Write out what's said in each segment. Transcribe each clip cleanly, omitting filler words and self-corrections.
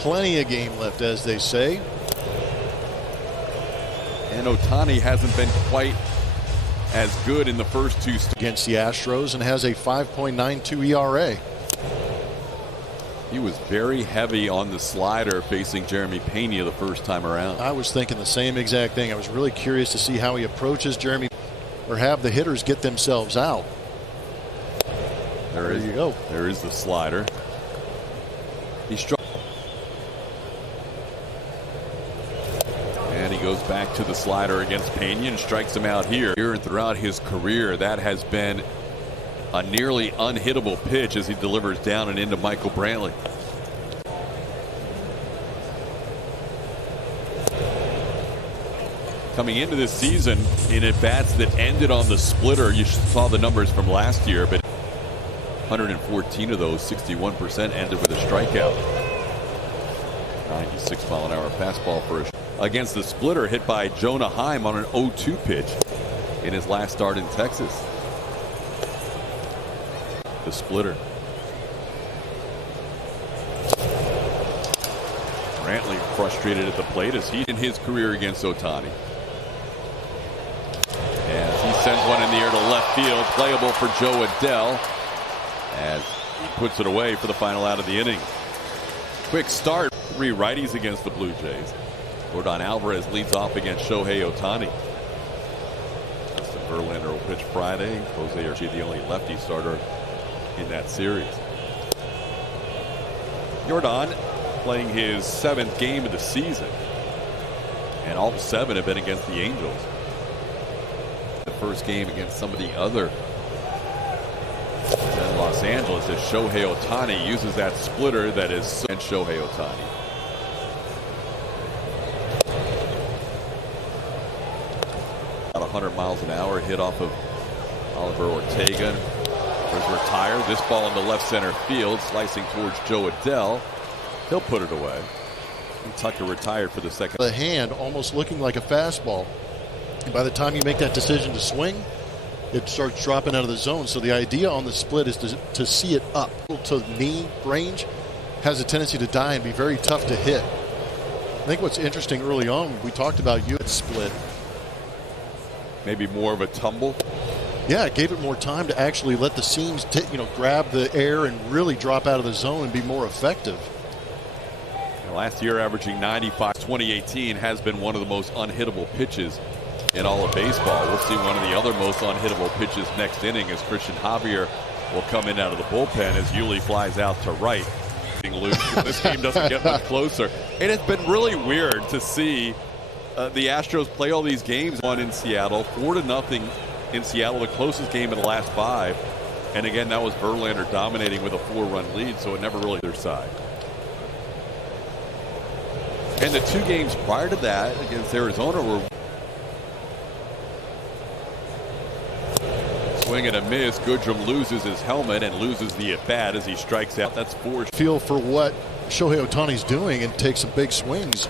Plenty of game left, as they say. And Ohtani hasn't been quite as good in the first two against the Astros and has a 5.92 ERA. He was very heavy on the slider facing Jeremy Pena the first time around. I was thinking the same exact thing. I was really curious to see how he approaches Jeremy or have the hitters get themselves out. There you go. There is the slider. He struck. And he goes back to the slider against Pena and strikes him out here. Here and throughout his career, that has been a nearly unhittable pitch as he delivers down and into Michael Brantley. Coming into this season in at-bats that ended on the splitter, you saw the numbers from last year, but 114 of those, 61% ended with a strikeout. 96-mile-an-hour fastball for against the splitter, hit by Jonah Heim on an 0-2 pitch in his last start in Texas. The splitter. Brantley frustrated at the plate as he in his career against Ohtani. As he sends one in the air to left field, playable for Joe Adell as he puts it away for the final out of the inning. Quick start. 3 righties against the Blue Jays. Jordan Alvarez leads off against Shohei Ohtani. Justin Verlander will pitch Friday. Jose Urquidy, the only lefty starter in that series. Jordan playing his 7th game of the season, and all 7 have been against the Angels. The first game against some of the other in Los Angeles as Shohei Ohtani uses that splitter that is and Shohei Ohtani. About 100 miles an hour hit off of Oliver Ortega. Was retired. This ball in the left center field, slicing towards Joe Adell. He'll put it away. And Tucker retired for the second. The hand almost looking like a fastball. And by the time you make that decision to swing, it starts dropping out of the zone. So the idea on the split is to see it up to knee range. Has a tendency to die and be very tough to hit. I think what's interesting early on, we talked about you at split. Maybe more of a tumble. Yeah, it gave it more time to actually let the seams, grab the air and really drop out of the zone and be more effective. Last year, averaging 95. 2018 has been one of the most unhittable pitches in all of baseball. We'll see one of the other most unhittable pitches next inning as Christian Javier will come in out of the bullpen as Yuli flies out to right. This game doesn't get much closer. And it's been really weird to see the Astros play all these games. One in Seattle, 4-0. In Seattle, the closest game in the last 5. And again, that was Verlander dominating with a 4-run lead, so it never really their side. And the 2 games prior to that against Arizona were swing and a miss. Goodrum loses his helmet and loses the at-bat as he strikes out. That's 4. Feel for what Shohei Ohtani's doing and take some big swings.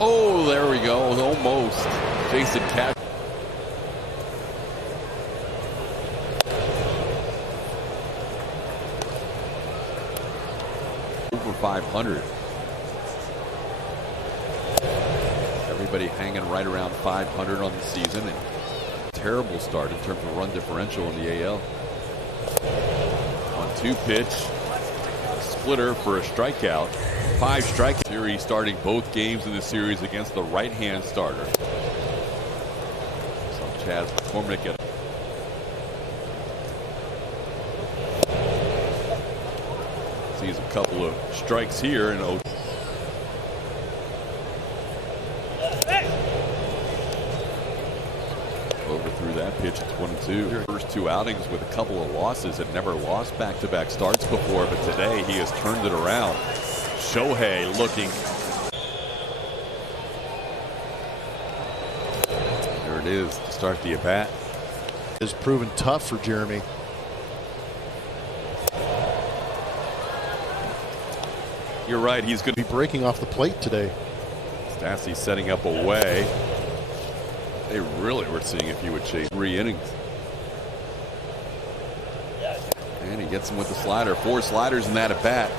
Oh, there we go. Almost. Jason Cash. Over 500. Everybody hanging right around 500 on the season. And terrible start in terms of run differential in the AL. 1-2 pitch. A splitter for a strikeout. 5 strike series starting both games in the series against the right-hand starter. So Chaz McCormick sees a couple of strikes here and overthrew that pitch at 1-2. First 2 outings with a couple of losses, had never lost back-to-back starts before, but today he has turned it around. Shohei looking. There it is to start the at-bat. Has proven tough for Jeremy. You're right, he's going to be breaking off the plate today. Stassi setting up away. They really were seeing if he would chase 3 innings. And he gets him with the slider. 4 sliders in that at bat.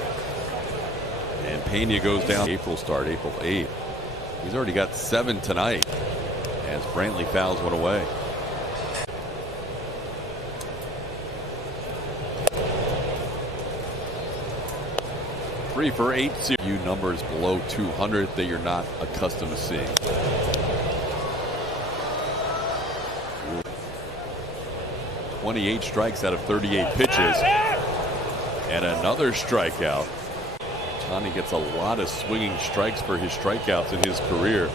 And And Pena goes down. April start, April 8th. He's already got 7 tonight as Brantley fouls one away. Three for 8. Few numbers below 200 that you're not accustomed to seeing. Ooh. 28 strikes out of 38 pitches. And another strikeout. Ohtani gets a lot of swinging strikes for his strikeouts in his career.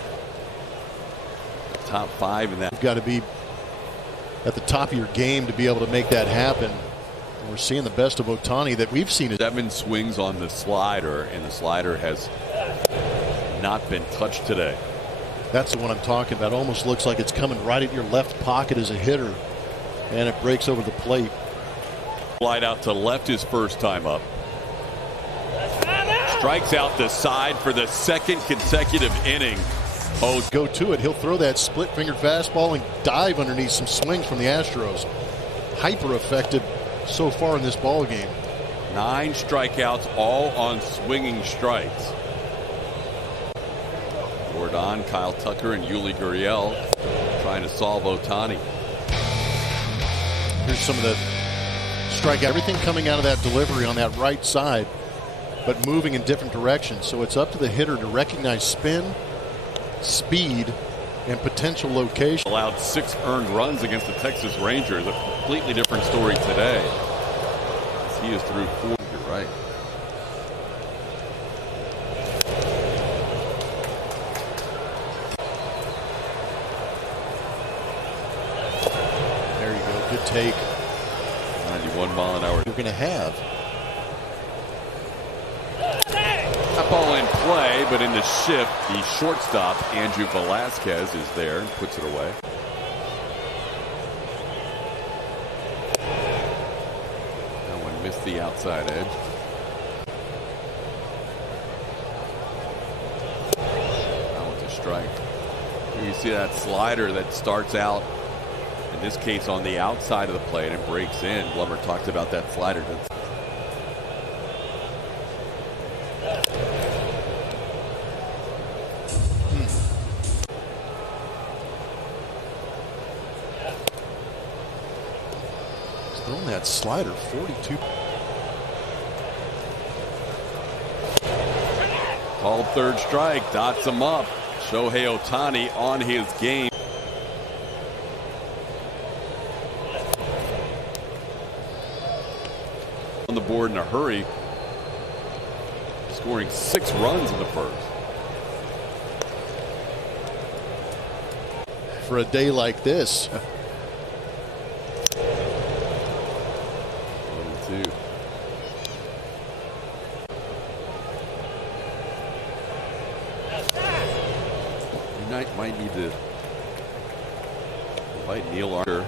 The top 5 in that. You've got to be at the top of your game to be able to make that happen. And we're seeing the best of Ohtani that we've seen. 7 swings on the slider, and the slider has not been touched today. That's the one I'm talking about. Almost looks like it's coming right at your left pocket as a hitter, and it breaks over the plate. Slide out to left his first time up. Strikes out the side for the 2nd consecutive inning. Oh, go to it. He'll throw that split finger fastball and dive underneath some swings from the Astros. Hyper effective so far in this ball game. 9 strikeouts, all on swinging strikes. Jordan, Kyle Tucker, and Yuli Gurriel trying to solve Ohtani. Here's some of the strikeout. Everything coming out of that delivery on that right side, but moving in different directions. So it's up to the hitter to recognize spin, speed, and potential location. Allowed 6 earned runs against the Texas Rangers. A completely different story today. He is through 4. You're right. There you go. Good take. 91 mile an hour. You're going to have. That ball in play, but in the shift, the shortstop, Andrew Velasquez, is there and puts it away. That one missed the outside edge. That one's a strike. You see that slider that starts out, in this case, on the outside of the plate and breaks in. Blummer talked about that slider. Throwing that slider 42. Called 3rd strike, dots him up. Shohei Ohtani on his game. On the board in a hurry, scoring 6 runs in the first. For a day like this. 2. You might need to invite Neil Archer.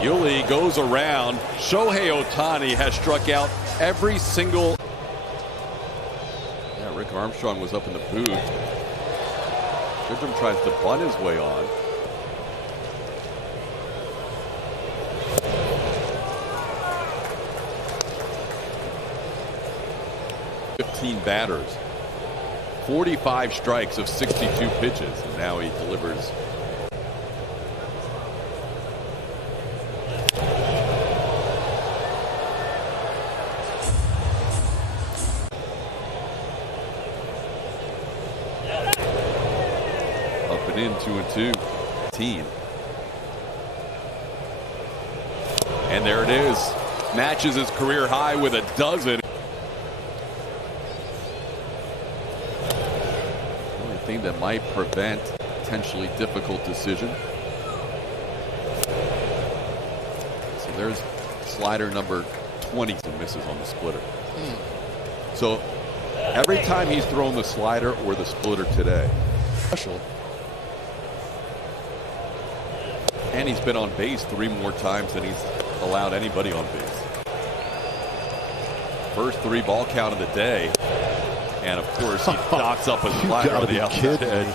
Yuli goes around. Shohei Ohtani has struck out every single. Yeah, Rick Armstrong was up in the booth. Goodrum tries to bunt his way on. Batters, 45 strikes of 62 pitches, and now he delivers. Up and in, 2-2. And there it is. Matches his career high with a dozen. That might prevent potentially difficult decision. So there's slider number 20 and misses on the splitter. So every time he's thrown the slider or the splitter today. Special. And he's been on base 3 more times than he's allowed anybody on base. First 3 ball count of the day. And of course, he dots up a slider on the outside edge.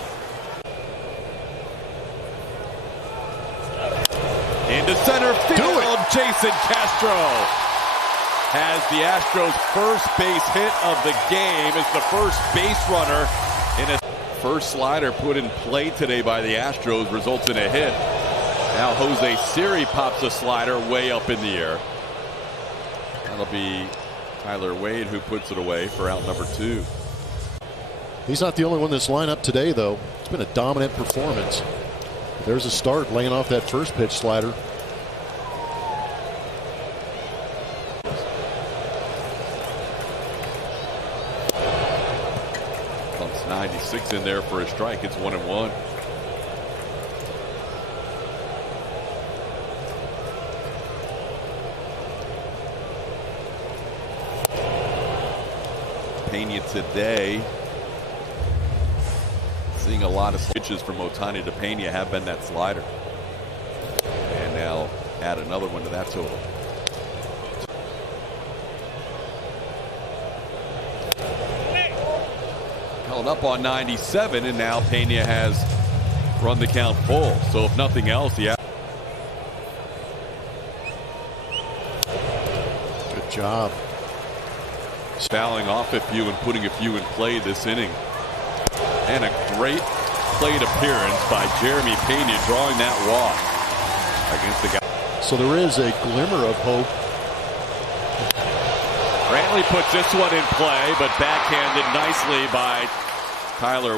Into center field, Jason Castro has the Astros' first base hit of the game. It's the first base runner in a first slider put in play today by the Astros results in a hit. Now Jose Siri pops a slider way up in the air. That'll be Tyler Wade who puts it away for out number 2. He's not the only one that's lined up today, though. It's been a dominant performance. There's a start laying off that first pitch slider. Pumps 96 in there for a strike. It's 1-1. Pena today seeing a lot of pitches from Ohtani to Pena have been that slider. And now add another one to that total. Held up on 97, and now Pena has run the count full. So if nothing else, yeah. Good job. Fouling off a few and putting a few in play this inning. And a great plate appearance by Jeremy Pena, drawing that walk against the guy. So there is a glimmer of hope. Brantley puts this one in play, but backhanded nicely by Tyler.